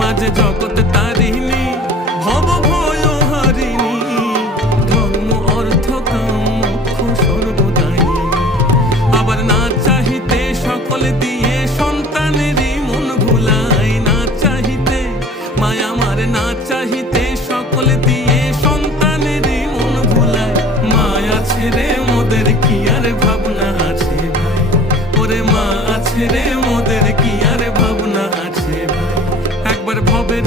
মাঝে জগৎ তারিণী ভব ভয় হারিণী ধর্ম অর্থ কাম মোক্ষ সর্বদায়িনী। আবার না চাহিতে সকল দিয়ে সন্তানেরই মন ভুলাই, না চাহিতে মায়া আমার না চাহিতে সকল দিয়ে সন্তানেরই মন ভুলাই। মায়া ছেড়ে মোদের কি আর ভাবনা আছে ভাই, ওরে মা আছে রে মোদের কি আর ভাবনা আছে ভাই। একবার ভবের